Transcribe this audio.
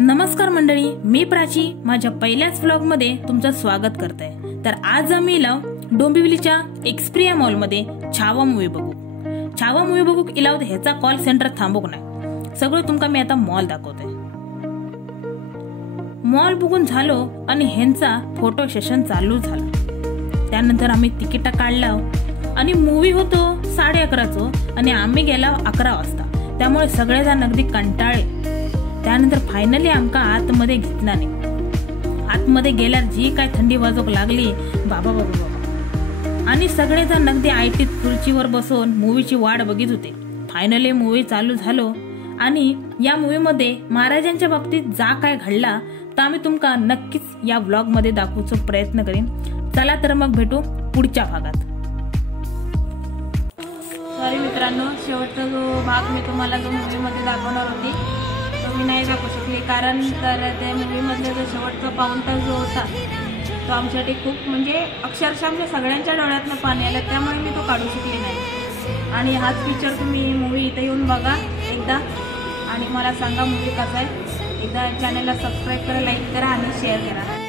नमस्कार मंडळी, मी प्राची माझ्या पहिल्याच व्लॉग मध्ये तुमचं स्वागत करते। तर आज आम्ही इलाव डोंबिवलीच्या एक्सप्रिया मॉल मध्ये छावा मूवी बघूक इलाव ह्याचा कॉल सेंटर थांबूक नाही। सगळं तुमका मी आता मॉल दाखवते। मॉल बघून झालो आणि ह्यांचा फोटो सेशन चालू झाला। त्यानंतर आम्ही तिकीट काढला आणि मूवी होतो 11:30 आणि आम्ही गेला 11 वाजता। त्यामुळे सगळेजण अगदी कंटाळले। त्यानंतर फायनली आमका आतमध्ये घेतला नाही। आतमध्ये गेल्यावर जी काय थंडी वाजोक लागली बाबा बाबा बाबा, आणि सगळेजण अगदी आयटीत खुर्चीवर बसून मूवीची वाट बघित होते। फायनली मूवी चालू झालो आणि या मूवीमध्ये महाराजांच्या बाबतीत जा काय घडला तर आम्ही तुमका नक्कीच या व्लॉग मध्ये दाखवण्याचा प्रयत्न करीन। चला तर मग भेटू पुढच्या भागात। सॉरी मित्रांनो, शेवटचा जो भाग मी तुम्हाला जो मूवी मध्ये दाखवणार होती मी नाही दाखवू शकले, कारण तर त्या मूवीमधले जो शेवटचा पाऊंटर जो होता तो आमच्यासाठी खूप म्हणजे अक्षरशः आमच्या सगळ्यांच्या डोळ्यातनं पाणी आलं, त्यामुळे मी तो काढू शकले नाही। आणि हाच पिक्चर तुम्ही मूवी इथे येऊन बघा एकदा आणि मला सांगा मूवी कसा आहे। एकदा चॅनलला सबस्क्राईब करा, लाईक करा आणि शेअर करा।